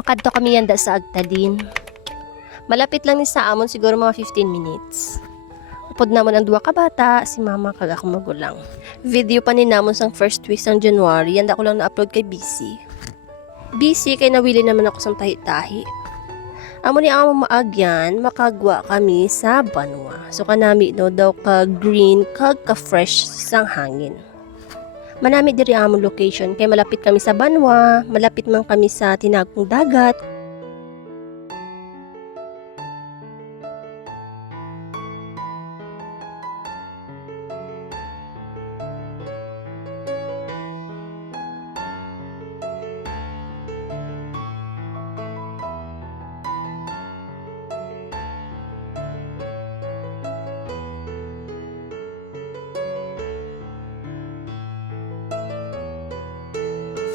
Makadto kami yanda sa Agtadin. Malapit lang ni sa amon siguro mga 15 minutes. Upod naman ang duwa ka bata, si mama kag ako magulang. Video pa ni namon sang first week sang January, yanda ko lang na-upload kay BC. BC kay nawili naman ako sang tahi-tahi. Amo ni ang maagyan, makagwa kami sa Banwa. So kanami no daw ka green kag ka fresh sang hangin. Manami diri among location kay malapit kami sa Banwa, malapit man kami sa tinagpong dagat.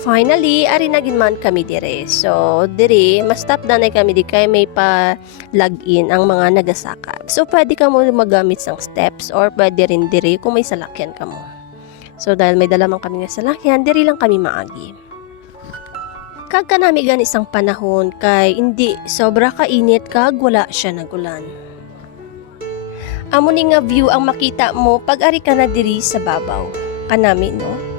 Finally, ari na gin man kami dire. So, dire, mas stop na kami di kay may pa login ang mga nagasaka. So, pwede ka mo magamit sang steps or pwede rin dire kung may salakyan ka mo. So, dahil may dala man kami nga salakyan, dire lang kami maagi. Kag kanami gan isang panahon kay hindi sobra kainit kag wala siya nagulan. Amo ni nga view ang makita mo pag ari ka na diri sa babaw. Kanami no.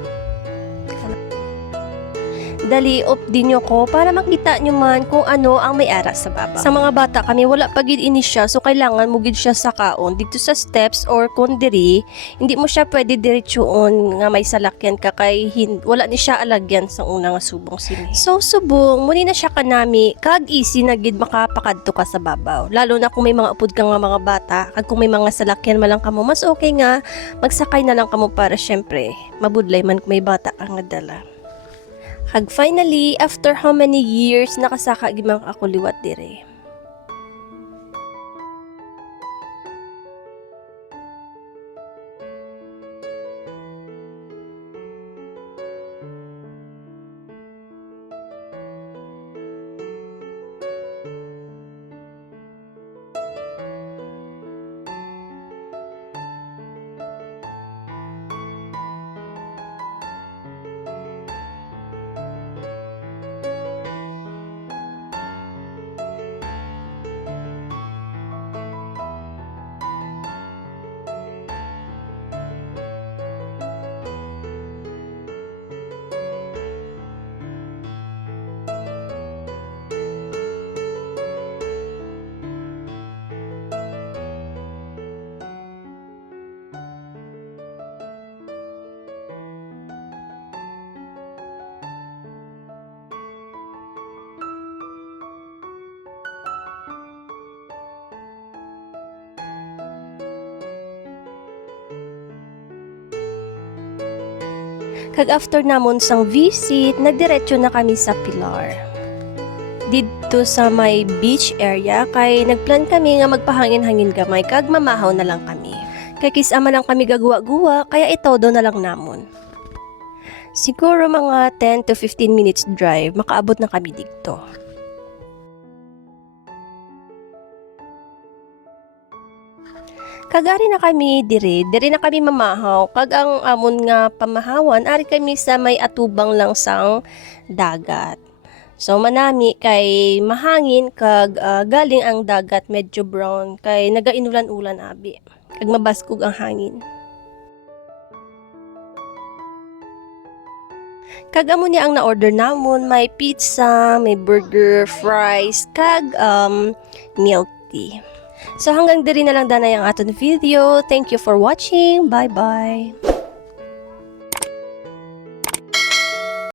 Dali op din ko para makita nyo man kung ano ang may ara sa baba. Sa mga bata kami wala pagid ini siya so kailangan mo gid siya sa kaon dito sa steps or kung diri hindi mo siya pwede diretsuon nga may salakyan ka kay hin, wala ni siya alagyan sa una nga subong sini. So subong muni na siya kanami kag easy na gid makapakadto ka sa babaw. Lalo na kung may mga upod ka nga mga bata kag kung may mga salakyan man lang kamo mas okay nga magsakay na lang kamo para syempre mabudlay man kung may bata kang nadala. Hag finally, after how many years, nakasaka gimang ako liwat dire. Kag after namon sang visit, nagdiretso na kami sa Pilar. Dito sa may beach area, kay nagplan kami nga magpahangin-hangin gamay, kag mamahaw na lang kami. Kay kisama lang kami gagawa-guwa, kaya itodo na lang namon. Siguro mga 10 to 15 minutes drive, makaabot na kami dito. Kagari na kami dire, dire na kami mamahaw. Kag ang amon nga pamahawan, ari kami sa may atubang lang sang dagat. So manami kay mahangin kag ah, galing ang dagat medyo brown kay nagainulan-ulan abi. Kag mabaskog ang hangin. Kag amo niya ang na-order namon, may pizza, may burger, fries, kag um, milk tea. So hanggang diri na lang danay ang aton video. Thank you for watching. Bye-bye.